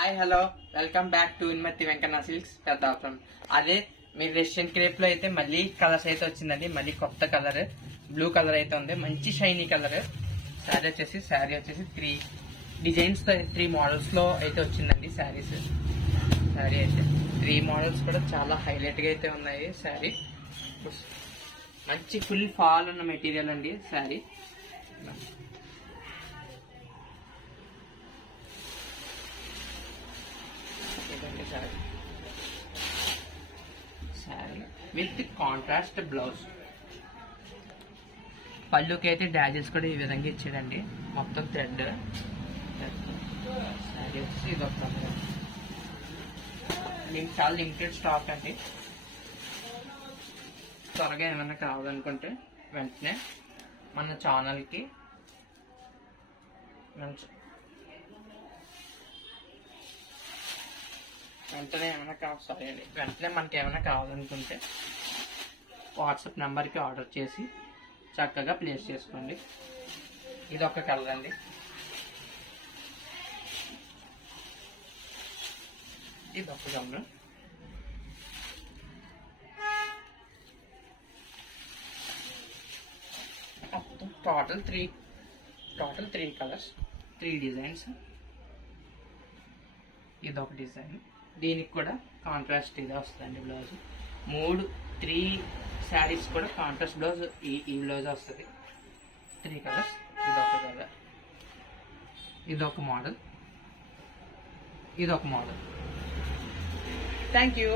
Hi hello welcome back to ఇన్మతి Venkanna Silks Peddapuram. అదే మీరు రష్యన్ క్రేప్ లో అయితే మళ్ళీ కలర్స్ అయితే వచ్చిందండి. మళ్ళీ కొత్త కలర్ బ్లూ కలర్ అయితే ఉంది, మంచి షైనీ కలర్. శారీ వచ్చేసి 3 డిజైన్స్ తో 3 మోడల్స్ లో అయితే వచ్చిందండి. శారీ అయితే 3 మోడల్స్ కూడా చాలా హైలైట్ గా అయితే ఉన్నాయి. శారీ మంచి ఫుల్ ఫాల్ ఉన్న మెటీరియల్ అండి. Sari sari with contrast blouse. పళ్ళుకి అయితే డాజెస్ కూడా ఈ విధంగా ఇచ్చాడండి. మొత్తం థ్రెడ్ శారీ వచ్చి ఇది ఒక చాలా లిమిటెడ్ స్టాక్ అండి. త్వరగా ఏమైనా కావాలనుకుంటే వెంటనే మన ఛానల్కి వెంటనే మనకి ఏమైనా కావాలనుకుంటే వాట్సాప్ నెంబర్కి ఆర్డర్ చేసి చక్కగా ప్లేస్ చేసుకోండి. ఇది ఒక కలర్ అండి. ఇది ఒక colour. Total three colours, 3 designs. ఇది ఒక డిజైన్. దీనికి కూడా కాంట్రాస్ట్ ఇదే వస్తుందండి బ్లౌజ్. 3 శారీస్ కూడా కాంట్రాస్ట్ బ్లౌజ్ ఈ బ్లౌజ్ వస్తుంది. 3 కలర్స్. ఇదొక కలర్, ఇదొక మోడల్, ఇదొక మోడల్. Thank you.